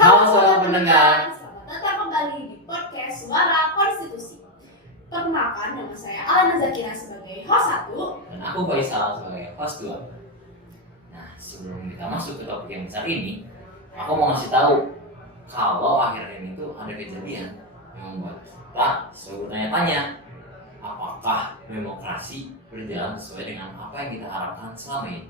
Halo sobat pendengar. Selamat datang kembali di podcast Suara Konstitusi. Perkenalkan, nama saya Alana Zakira sebagai host 1 Dan aku Faisal sebagai host 2. Nah, sebelum kita masuk ke topik yang besar ini, aku mau ngasih tahu kalau akhir ini tuh ada kejadian yang membuat kita selalu bertanya-tanya, apakah demokrasi berjalan sesuai dengan apa yang kita harapkan selama ini?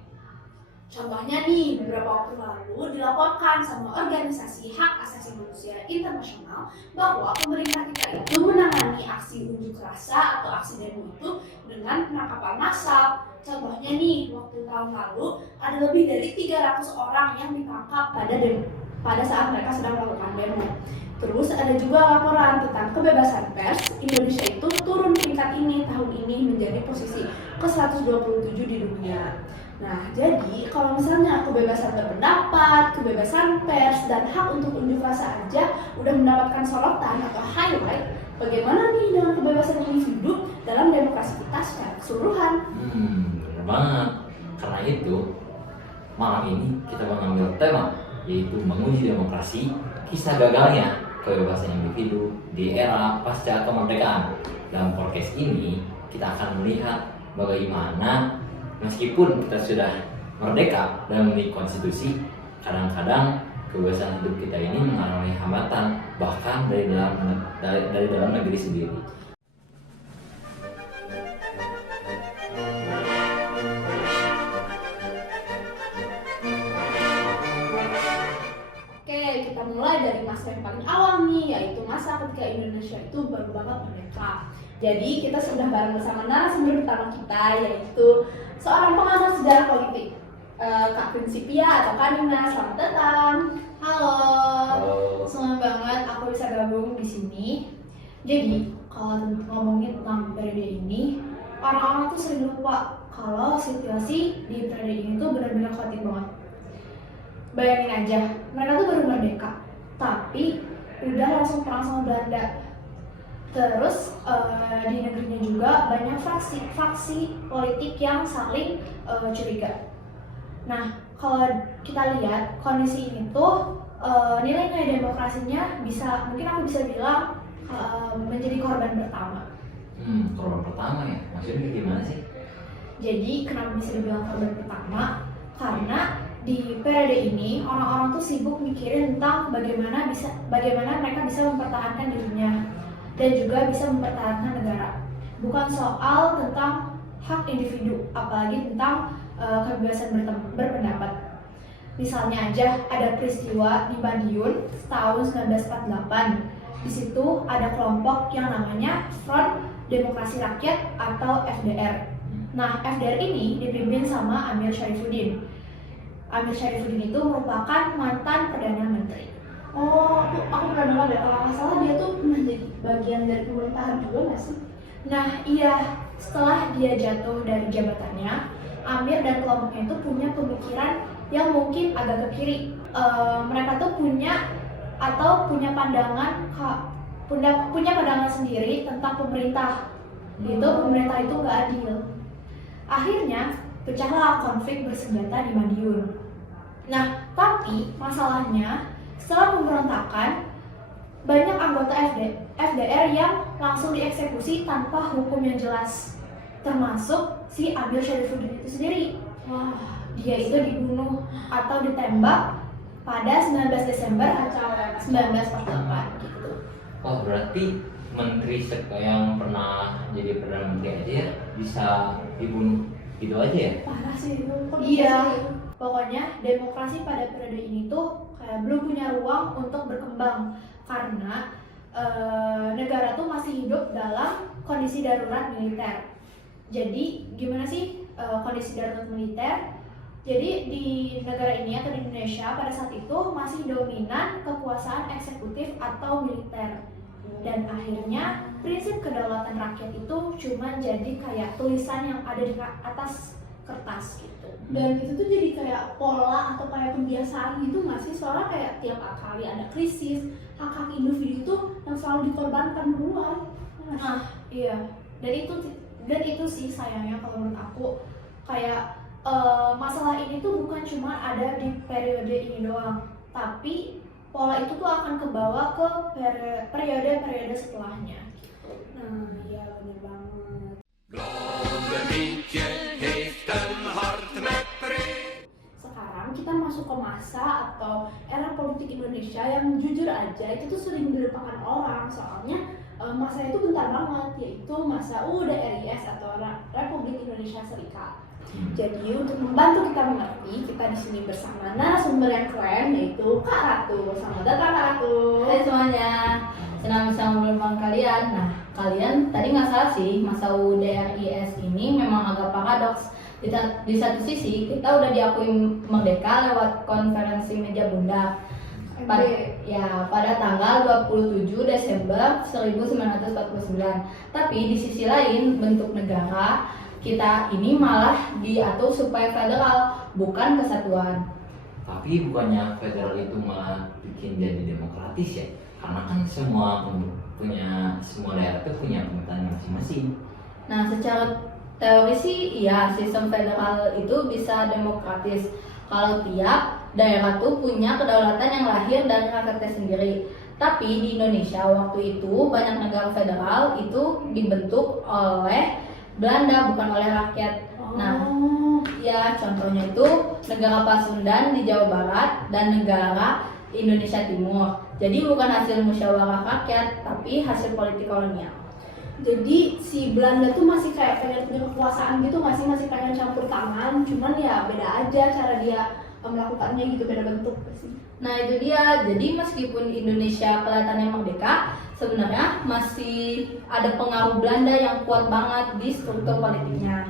Contohnya nih, beberapa waktu lalu dilaporkan sama organisasi hak asasi manusia internasional bahwa pemerintah kita itu menangani aksi unjuk rasa atau aksi demo itu dengan penangkapan massal. Contohnya nih, waktu tahun lalu ada lebih dari 300 orang yang ditangkap pada saat mereka sedang melakukan demo. Terus ada juga laporan tentang kebebasan pers. Indonesia itu turun peringkat ini tahun ini menjadi posisi ke-127 di dunia. Nah, jadi kalau misalnya kebebasan berpendapat, kebebasan pers, dan hak untuk unjuk rasa aja udah mendapatkan sorotan atau highlight, bagaimana nih dengan kebebasan individu dalam demokrasi kita secara keseluruhan? Bener banget. Karena itu, malam ini kita mengambil tema, yaitu menguji demokrasi, kisah gagalnya kebebasan individu di era pasca kemerdekaan. Dalam podcast ini, kita akan melihat bagaimana meskipun kita sudah merdeka dan memiliki konstitusi, kadang-kadang kebebasan hidup kita ini mengalami hambatan, bahkan dari dalam negeri sendiri. Oke, kita mulai dari masa yang paling awal nih, yaitu masa ketika Indonesia itu baru banget merdeka. Jadi kita sudah bareng bersama narasumber pertama kita, yaitu seorang pengamat sejarah politik, Kak Prinsipia atau Kak Nina. Selamat datang. Halo. Halo. Senang banget aku bisa gabung di sini. Jadi, kalau ngomongin tentang periode ini, orang-orang tuh sering lupa kalau situasi di periode ini tuh benar-benar khawatir banget. Bayangin aja, mereka tuh baru merdeka, tapi udah langsung perang sama Belanda. Terus di negerinya juga banyak faksi politik yang saling curiga. Nah, kalau kita lihat kondisi ini tuh nilai-nilai demokrasinya mungkin aku bisa bilang menjadi korban pertama. Korban pertama ya? Maksudnya gimana sih? Jadi kenapa bisa dibilang korban pertama? Karena di periode ini orang-orang tuh sibuk mikirin tentang bagaimana mereka bisa mempertahankan dirinya dan juga bisa mempertahankan negara. Bukan soal tentang hak individu, apalagi tentang kebebasan berpendapat. Misalnya aja ada peristiwa di Madiun tahun 1948. Di situ ada kelompok yang namanya Front Demokrasi Rakyat atau FDR. Nah, FDR ini dipimpin sama Amir Syarifuddin. Amir Syarifuddin itu merupakan mantan Perdana Menteri. Oh, aku pernah dengar deh, kalau nggak salah dia tuh pernah jadi bagian dari pemerintahan juga nggak sih? Nah iya, setelah dia jatuh dari jabatannya, Amir dan kelompoknya itu punya pemikiran yang mungkin agak ke kiri. Mereka tuh punya pandangan sendiri tentang pemerintah. Pemerintah itu nggak adil. Akhirnya pecahlah konflik bersenjata di Madiun. Nah, tapi masalahnya setelah pemberontakan, banyak anggota FDR yang langsung dieksekusi tanpa hukum yang jelas, termasuk si Amir Syarifuddin itu sendiri. Wah, Dia itu dibunuh atau ditembak pada 19 Desember 1948 gitu. Oh, berarti menteri yang pernah jadi Perdana Menteri aja ya bisa dibunuh gitu aja ya? parah sih itu. Kok bisa Iya. sih? Pokoknya demokrasi pada periode ini tuh kayak belum punya ruang untuk berkembang karena negara tuh masih hidup dalam kondisi darurat militer. Jadi gimana sih kondisi darurat militer? Jadi di negara ini atau di Indonesia pada saat itu masih dominan kekuasaan eksekutif atau militer. Dan akhirnya prinsip kedaulatan rakyat itu cuma jadi kayak tulisan yang ada di atas kertas gitu. Dan itu tuh jadi kayak pola atau kayak kebiasaan gitu nggak sih? Soalnya kayak tiap kali ada krisis, hak-hak individu itu yang selalu dikorbankan duluan. Nah, iya. Dan itu sih sayangnya kalau menurut aku kayak masalah ini tuh bukan cuma ada di periode ini doang, tapi pola itu tuh akan kebawa ke periode-periode setelahnya. Nah, iya bener banget. Sekarang kita masuk ke masa atau era politik Indonesia yang jujur aja itu tuh sering dilupakan orang, soalnya masa itu bentar banget, yaitu masa UUD-RIS atau Republik Indonesia Serikat. Jadi untuk membantu kita mengerti, kita di sini bersama narasumber yang keren yaitu Kak Ratu. Selamat datang Kak Ratu. Hai semuanya, senang bisa ngobrol sama kalian. Nah, kalian tadi nggak salah sih, masa UUD-RIS ini memang agak paradoks. Di satu sisi, kita udah diakui merdeka lewat konferensi meja bundar pada tanggal 27 Desember 1949. Tapi di sisi lain, bentuk negara kita ini malah diatur supaya federal, bukan kesatuan. Tapi bukannya federal itu malah bikin jadi demokratis ya? Karena kan semua daerah itu punya pemerintahan masing-masing. Nah, secara teori sih iya, sistem federal itu bisa demokratis kalau tiap daerah tuh punya kedaulatan yang lahir dari rakyatnya sendiri. Tapi di Indonesia waktu itu banyak negara federal itu dibentuk oleh Belanda, bukan oleh rakyat. Nah, ya contohnya itu negara Pasundan di Jawa Barat dan negara Indonesia Timur. Jadi bukan hasil musyawarah rakyat, tapi hasil politik kolonial. Jadi si Belanda tuh masih kayak pengen punya kekuasaan gitu nggak sih, masih pengen campur tangan, cuman ya beda aja cara dia melakukannya gitu, beda bentuk sih. Nah itu dia, jadi meskipun Indonesia kelihatannya merdeka, sebenarnya masih ada pengaruh Belanda yang kuat banget di struktur politiknya.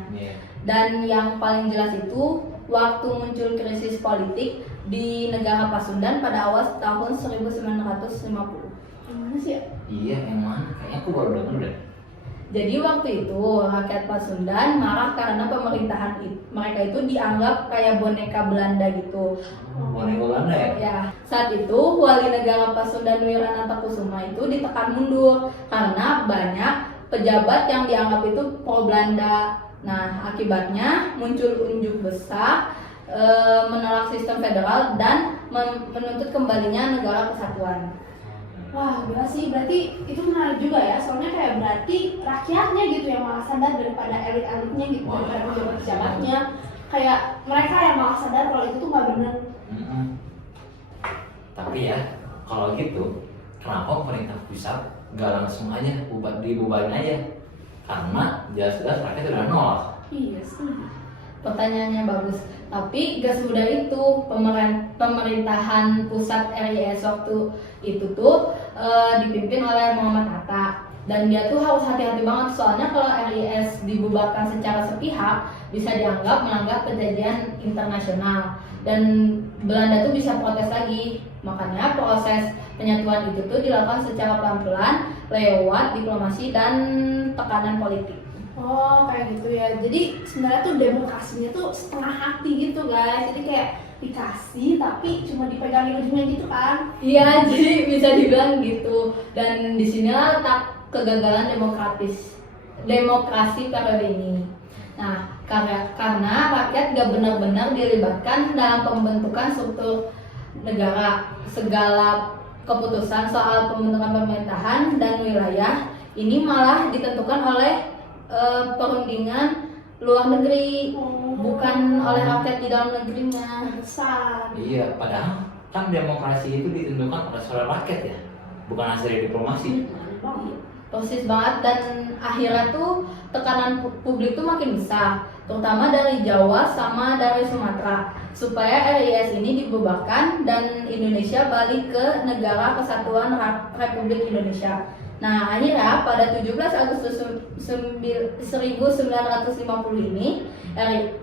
Dan yang paling jelas itu waktu muncul krisis politik di negara Pasundan pada awal tahun 1950. Gimana sih ya? Iya, yang mana? Kayaknya aku baru denger deh. Jadi waktu itu rakyat Pasundan marah karena pemerintahan mereka itu dianggap kayak boneka Belanda gitu. Boneka Belanda ya? Ya, saat itu wali negara Pasundan Wiranatakusuma itu ditekan mundur karena banyak pejabat yang dianggap itu pro Belanda. Nah, akibatnya muncul unjuk besar menolak sistem federal dan menuntut kembalinya negara kesatuan. Wah, gila sih, berarti itu menarik juga ya, soalnya kayak berarti rakyatnya gitu yang malah sadar daripada elit-elitnya gitu, daripada pejabat-pejabatnya. Kayak mereka yang malah sadar kalau itu tuh nggak benar. Tapi ya, kalau gitu, kenapa pemerintah pusat nggak langsung aja dibubarin aja? Karena jelas-jelas rakyat udah nolak. Iya sih. Pertanyaannya bagus, tapi gak semudah itu. Pemerintahan pusat RIS waktu itu tuh dipimpin oleh Muhammad Hatta, dan dia tuh harus hati-hati banget, soalnya kalau RIS dibubarkan secara sepihak bisa dianggap melanggar perjanjian internasional dan Belanda tuh bisa protes lagi. Makanya proses penyatuan itu tuh dilakukan secara pelan-pelan lewat diplomasi dan tekanan politik. Oh, kayak gitu ya. Jadi sebenarnya tuh demokrasinya tuh setengah hati gitu guys. Jadi kayak dikasih tapi cuma dipegangin ujungnya gitu kan. Iya, jadi bisa dibilang gitu. Dan disinilah letak kegagalan demokrasi periode ini. Nah, karena rakyat gak benar-benar dilibatkan dalam pembentukan struktur negara. Segala keputusan soal pembentukan pemerintahan dan wilayah ini malah ditentukan oleh perundingan luar negeri, bukan oleh rakyat di dalam negerinya. Besar. Iya, padahal kan demokrasi itu ditentukan oleh suara rakyat ya, bukan hasil dari diplomasi. Persis banget, dan akhirnya tuh tekanan publik tuh makin besar, terutama dari Jawa sama dari Sumatera, supaya RIS ini dibubarkan dan Indonesia balik ke Negara Kesatuan Republik Indonesia. Nah, akhirnya pada 17 Agustus 1950 ini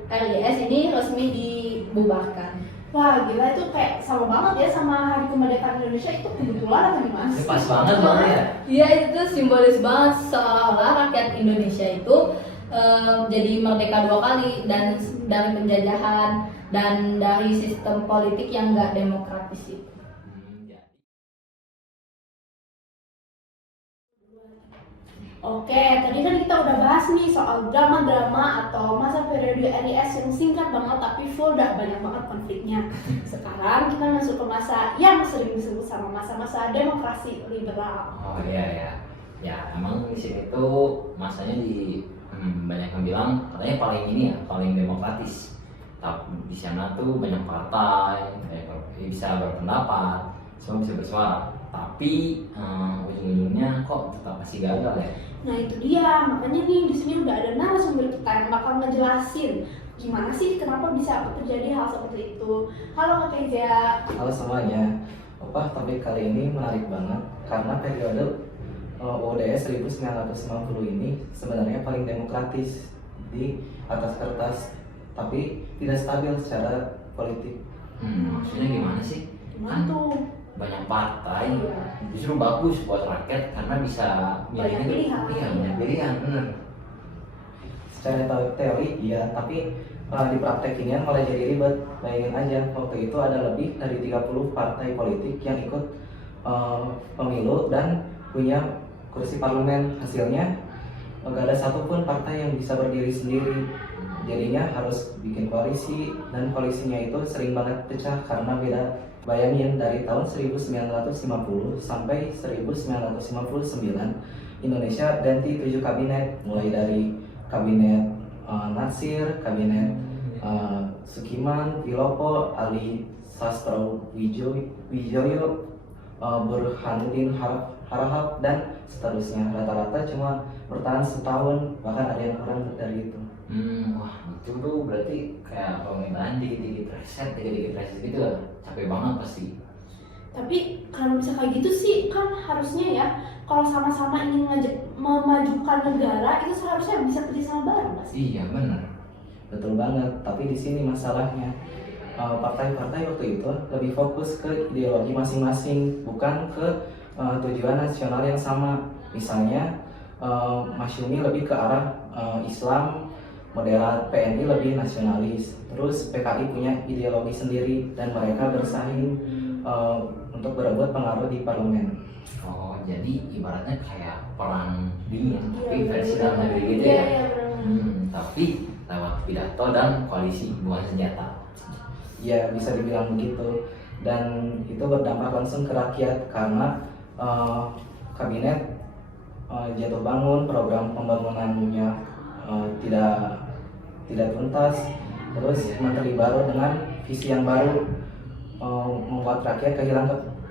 RIS ini resmi dibubarkan. Wah, gila, itu kayak sama banget ya sama Hari Kemerdekaan Indonesia. Itu kebetulan apa gimana sih? Pas banget soalnya ya. Iya, itu simbolis banget, seolah-olah rakyat Indonesia itu jadi merdeka dua kali, dan dari penjajahan dan dari sistem politik yang gak demokratis itu. Oke, tadi kan kita udah bahas nih soal drama-drama atau masa periode RIS yang singkat banget tapi full dah banyak banget konfliknya. Sekarang kita masuk ke masa yang sering disebut sama masa-masa demokrasi liberal. Oh iya ya, ya emang di sini tuh masanya banyak yang bilang katanya paling ini ya, paling demokratis. Tapi di sana tuh banyak partai, bisa berpendapat, semua bisa bersuara. Tapi ujung-ujungnya kok tetap masih gagal ya. Nah itu dia, makanya nih di sini udah ada narasumber kita yang bakal ngejelasin gimana sih kenapa bisa terjadi hal seperti itu. Halo Kak Keza. Halo semuanya, topik kali ini menarik banget karena periode UUDS 1950 ini sebenarnya paling demokratis di atas kertas, tapi tidak stabil secara politik. Maksudnya gimana sih? Gimana tuh? Banyak partai, Iya. justru bagus buat rakyat karena bisa Banyak pilihan. Iya, banyak pilihan, bener. Secara teori iya, tapi dipraktekinnya malah jadi ribet. Bayangin aja, waktu itu ada lebih dari 30 partai politik yang ikut pemilu dan punya kursi parlemen. Hasilnya gak ada satupun partai yang bisa berdiri sendiri. Jadinya harus bikin koalisi, dan koalisinya itu sering banget pecah karena beda. Bayangin dari tahun 1950 sampai 1959 Indonesia ganti 7 kabinet, mulai dari kabinet Natsir, kabinet Sukiman, Wilopo, Ali Sastrowijoyo, Burhanuddin Harahap, dan seterusnya. Rata-rata cuma bertahan setahun, bahkan ada yang kurang dari itu. Wah itu tuh berarti kayak pemerintahan dikit-dikit reset gitu lah, capek banget pasti. Tapi kalau bisa kayak gitu sih kan harusnya ya kalau sama-sama ingin memajukan negara itu seharusnya bisa kerjasama bareng nggak sih? Iya bener. Betul banget, tapi di sini masalahnya partai-partai waktu itu lebih fokus ke ideologi masing-masing, bukan ke tujuan nasional yang sama. Misalnya Masyumi lebih ke arah Islam, moderat, PNI lebih nasionalis, terus PKI punya ideologi sendiri dan mereka bersaing untuk berebut pengaruh di parlemen. Oh jadi ibaratnya kayak perang dunia, tapi Iya, versi bener. dalam negeri gitu Iya, ya. iya, bener. Tapi lewat pidato dan koalisi bukan senjata. Ya bisa dibilang begitu, dan itu berdampak langsung ke rakyat karena kabinet jatuh bangun, program pembangunannya tidak tuntas, terus menteri baru dengan visi yang baru membuat rakyat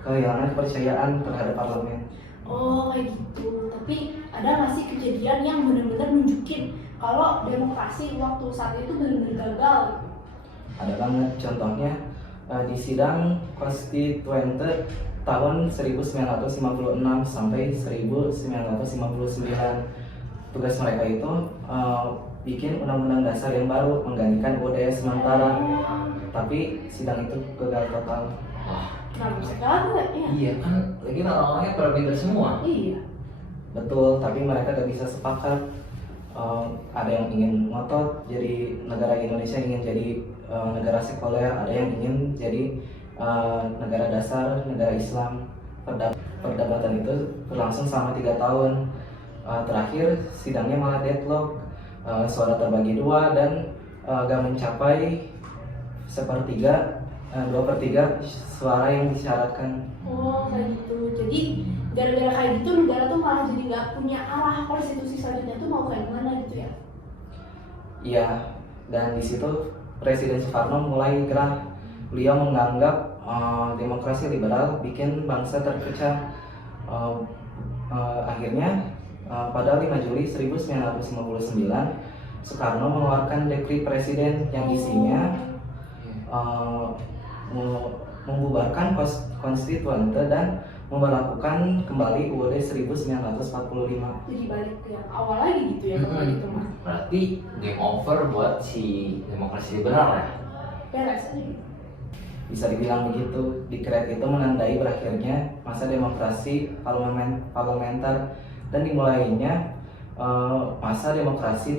kehilangan kepercayaan terhadap parlemen. Oh kayak gitu. Tapi ada nggak sih kejadian yang benar-benar nunjukin kalau demokrasi waktu saat itu benar-benar gagal? Ada banget, contohnya di sidang konstituente tahun 1956 sampai 1959. Tugas mereka itu bikin undang-undang dasar yang baru menggantikan UUDS sementara, tapi sidang itu gagal total. Wah Kenapa bisa gagal ya? iya kan, lagi orang-orangnya pada pintar semua. Iya. Betul, tapi mereka gak bisa sepakat. Ada yang ingin ngotot jadi negara Indonesia ingin jadi negara sekuler, ada yang ingin jadi negara dasar, negara Islam. Perdebatan itu berlangsung selama 3 tahun. Terakhir sidangnya malah deadlock, suara terbagi 2 dan gak mencapai 2/3 suara yang disyaratkan. Oh kayak gitu. Jadi gara-gara kayak gitu negara tuh malah jadi nggak punya arah konstitusi selanjutnya tuh mau kayak mana gitu ya? Iya, dan di situ Presiden Soekarno mulai gerah. Beliau menganggap demokrasi liberal bikin bangsa terpecah. Akhirnya pada 5 Juli 1959 Soekarno mengeluarkan dekrit presiden yang isinya membubarkan konstituante dan memberlakukan kembali UUD 1945. Jadi balik ke yang awal lagi gitu ya kalau gitu mah. Berarti game over buat si demokrasi liberal ya. Beres aja gitu. Bisa dibilang begitu. Dekret itu menandai berakhirnya masa demokrasi parlementer dan dimulainya masa demokrasi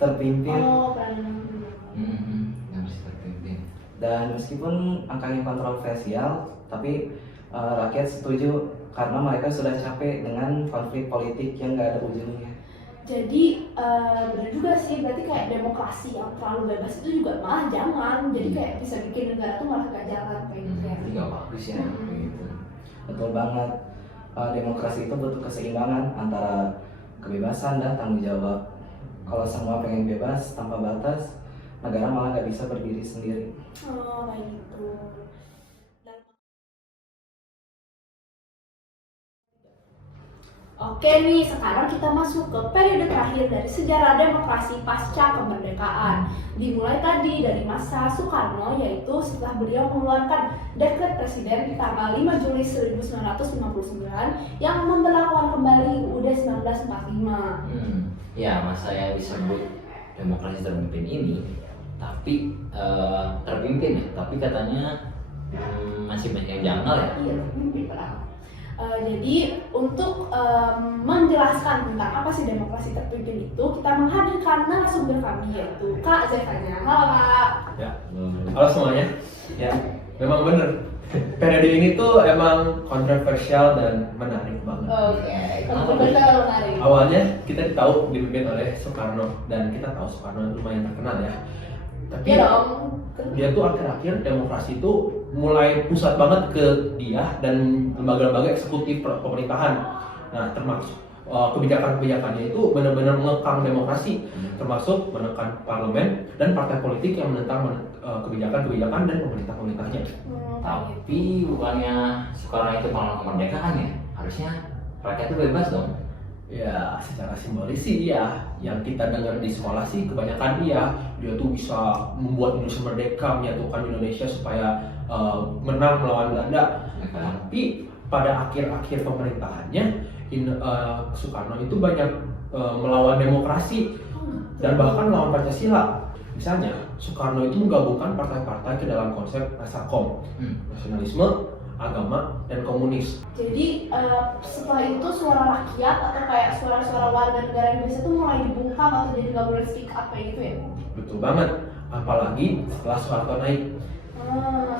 terpimpin. Oh pernah. Nggak bisa terpimpin. Dan meskipun angkanya kontroversial, tapi rakyat setuju karena mereka sudah capek dengan konflik politik yang nggak ada ujungnya. Jadi benar juga sih, berarti kayak demokrasi yang terlalu bebas itu juga malah jangan. Jadi kayak bisa bikin negara tuh malah gak jalan kayak gitu ya. Jadi nggak bagus ya gitu. Betul banget. Demokrasi itu butuh keseimbangan antara kebebasan dan tanggung jawab. Kalau semua pengen bebas tanpa batas, negara malah nggak bisa berdiri sendiri. Oh kayak gitu. Oke nih, sekarang kita masuk ke periode terakhir dari sejarah demokrasi pasca kemerdekaan. Dimulai tadi dari masa Soekarno, yaitu setelah beliau mengeluarkan dekret presiden di tanggal 5 Juli 1959 yang memberlakukan kembali UUD 1945. Ya, masa yang disebut demokrasi terpimpin ini, tapi terpimpin ya, tapi katanya masih banyak yang janggal ya. Iya, terpimpin padahal. Jadi untuk menjelaskan tentang apa sih demokrasi terpimpin itu, kita menghadirkan narasumber kami yaitu Kak Zevanya. Halo Kak. Ya, halo semuanya. Ya, memang bener. Periode ini tuh emang kontroversial dan menarik banget. Oke, kontroversial menarik. Awalnya kita tahu dipimpin oleh Soekarno dan kita tahu Soekarno lumayan terkenal ya. Tapi Iya dong. dia tuh akhir-akhir demokrasi itu mulai pusat banget ke dia dan lembaga-lembaga eksekutif pemerintahan. Nah, termasuk kebijakan-kebijakannya itu benar-benar mengekang demokrasi, termasuk menekan parlemen dan partai politik yang menentang kebijakan-kebijakan dan pemerintah-pemerintahnya. Tapi bukannya Soekarno itu pahlawan kemerdekaan ya? Harusnya rakyat itu bebas dong. Ya, secara simbolis sih iya. Yang kita dengar di sekolah sih kebanyakan iya. Dia tuh bisa membuat Indonesia merdeka, menyatukan Indonesia supaya menang melawan Belanda. Tapi pada akhir-akhir pemerintahannya, Soekarno itu banyak melawan demokrasi dan bahkan melawan Pancasila. Misalnya, Soekarno itu menggabungkan partai-partai ke dalam konsep Nasakom, nasionalisme, agama, dan komunis. Jadi setelah itu suara rakyat atau kayak suara-suara warga negara Indonesia tuh mulai dibungkam atau jadi nggak boleh speak up kayak gitu ya? Betul banget. Apalagi setelah Soeharto naik,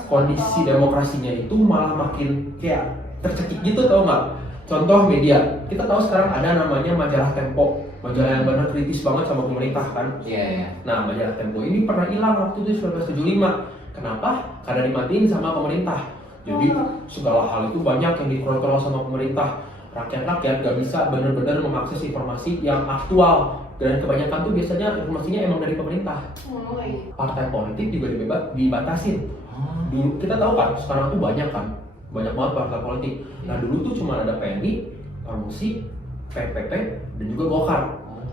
kondisi demokrasinya itu malah makin kayak tercekik gitu, tau nggak? Contoh media, kita tahu sekarang ada namanya majalah Tempo, majalah yang benar kritis banget sama pemerintah kan. Iya. Nah, majalah Tempo ini pernah hilang waktu itu 1975. Kenapa? Karena dimatiin sama pemerintah. Jadi segala hal itu banyak yang dikontrol sama pemerintah. Rakyat-rakyat gak bisa benar-benar mengakses informasi yang aktual. Dan kebanyakan tuh biasanya informasinya emang dari pemerintah. Partai politik juga dibatasin. Dulu kita tahu kan, sekarang tuh banyak banget partai politik. Nah, dulu tuh cuma ada PNI, Promosi, PPP, dan juga Golkar.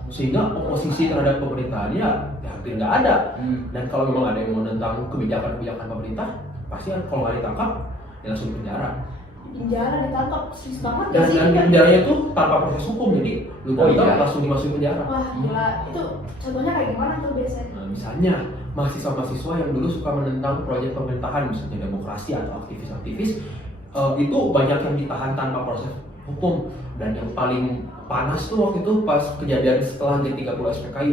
Sehingga oposisi terhadap pemerintahan ya hampir nggak ada. Dan kalau memang ada yang mau tentang kebijakan-kebijakan pemerintah, pasti kalau nggak ditangkap ya langsung penjara. Penjara ditangkap, serius banget Dan gak sih? di penjaranya itu tanpa proses hukum, jadi lu iya. langsung dimasukin penjara. Wah gila, itu contohnya kayak gimana tuh biasanya? Nah, misalnya mahasiswa-mahasiswa yang dulu suka menentang proyek pemerintahan, misalnya demokrasi atau aktivis-aktivis, itu banyak yang ditahan tanpa proses hukum. Dan yang paling panas tuh waktu itu pas kejadian setelah G30 SPKI,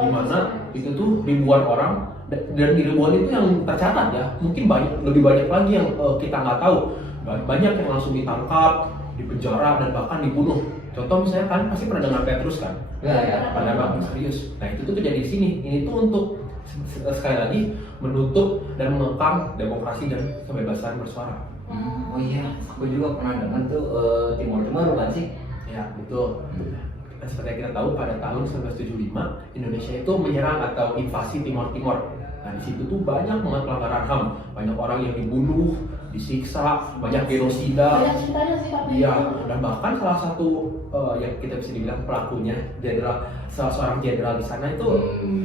di mana itu tuh ribuan orang, dan di ribuan itu yang tercatat ya, mungkin lebih banyak lagi yang kita nggak tahu. Banyak yang langsung ditangkap, dipenjara, dan bahkan dibunuh. Contoh misalnya kan pasti pernah dengar Petrus kan? Ya. Pada Bang Serius. Nah itu tuh terjadi di sini. Ini tuh untuk sekali lagi menutup dan mengekang demokrasi dan kebebasan bersuara. Oh iya, aku juga pernah dengar tuh Timur Tengah bukan sih? Ya betul. Dan seperti yang kita tahu pada tahun 1975 Indonesia itu menyerang atau invasi Timor Timor. Nah di situ tuh banyak banget pelanggaran HAM, banyak orang yang dibunuh, disiksa, banyak genosida. Banyak ceritanya sih tapi Iya, dan bahkan salah satu yang kita bisa dibilang pelakunya, salah seorang jenderal di sana itu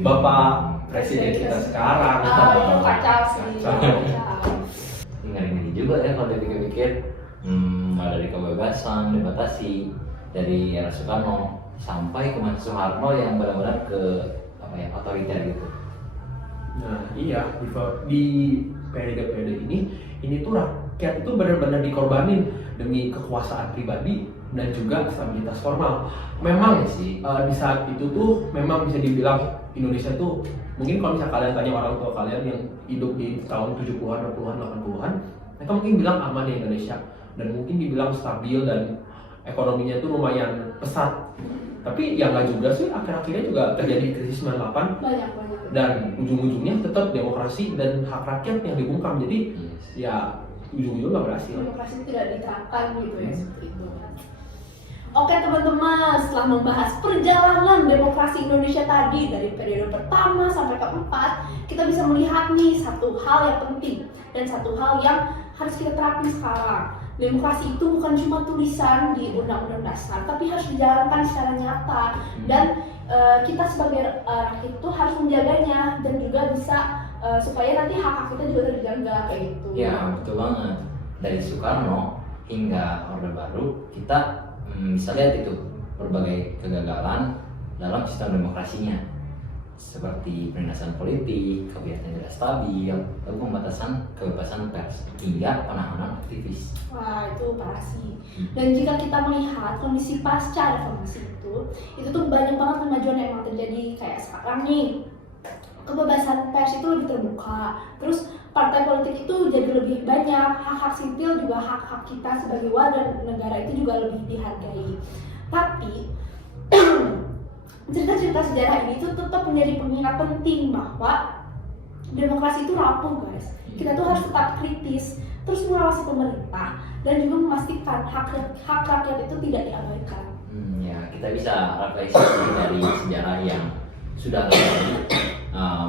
Bapak Presiden kita sekarang. itu kacau sih. Kacau. Ngeri juga ya kalau dipikir-pikir. Dari kebebasan dibatasi dari era Soekarno sampai ke masa Soeharto yang benar-benar ke otoriter gitu. Nah iya, di periode-periode ini tuh rakyat itu benar-benar dikorbanin demi kekuasaan pribadi dan juga stabilitas formal. Memang sih di saat itu tuh memang bisa dibilang Indonesia tuh, mungkin kalau misalnya kalian tanya orang tua kalian yang hidup di tahun 70-an, 60-an, 80-an, Mereka mungkin bilang aman di Indonesia dan mungkin dibilang stabil dan ekonominya itu lumayan pesat. Tapi ya nggak juga sih, akhir-akhirnya juga terjadi krisis 98 banyak dan ujung-ujungnya tetap demokrasi dan hak rakyat yang dibungkam. Jadi ya ujung-ujungnya nggak berhasil. demokrasi tidak diterapkan gitu ya, seperti itu. Oke teman-teman, setelah membahas perjalanan demokrasi Indonesia tadi dari periode pertama sampai keempat, kita bisa melihat nih satu hal yang penting dan satu hal yang harus kita terapin sekarang. Demokrasi itu bukan cuma tulisan di Undang-Undang Dasar, tapi harus dijalankan secara nyata dan kita sebagai rakyat itu harus menjaganya dan juga bisa supaya nanti hak-hak kita juga terjaga kayak gitu. Ya betul banget. Dari Soekarno hingga Orde Baru kita bisa lihat itu berbagai kegagalan dalam sistem demokrasinya, seperti penindasan politik, kebijakan tidak stabil, lalu pembatasan kebebasan pers hingga penahanan aktivis. Wah itu parah sih. Dan jika kita melihat kondisi pasca reformasi itu tuh banyak banget kemajuan yang emang terjadi kayak sekarang nih. Kebebasan pers itu lebih terbuka, terus partai politik itu jadi lebih banyak, hak-hak sipil juga hak-hak kita sebagai warga negara itu juga lebih dihargai. Tapi cerita-cerita sejarah ini tuh tetap menjadi pengingat penting bahwa demokrasi itu rapuh guys. Kita tuh harus tetap kritis, terus mengawasi pemerintah dan juga memastikan hak rakyat itu tidak diabaikan. Ya kita bisa refleksi dari sejarah yang sudah terjadi,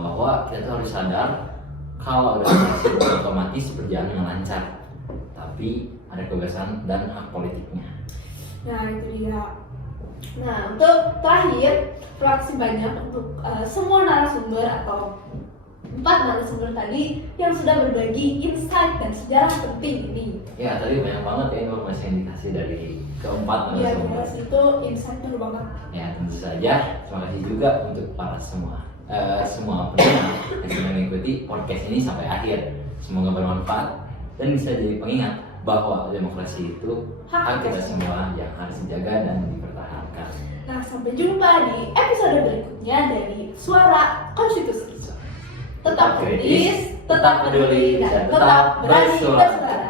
bahwa kita tuh harus sadar kalau demokrasi otomatis berjalan dengan lancar, tapi ada kebebasan dan hak politiknya. Nah itu dia. Nah untuk terakhir, terima kasih banyak untuk semua narasumber atau 4 narasumber tadi yang sudah berbagi insight dan sejarah penting ini. Ya tadi banyak banget ya informasi yang dikasih dari keempat Iya narasumber. jelas itu insight baru banget. Ya tentu saja terima kasih juga untuk para semua pendengar yang sudah mengikuti podcast ini sampai akhir. Semoga bermanfaat dan bisa jadi pengingat bahwa demokrasi itu hak kita semua yang harus dijaga dan dipertahankan. Nah sampai jumpa di episode berikutnya dari Suara Konstitusi. Tetap kritis, tetap peduli, dan tetap berani bersuara.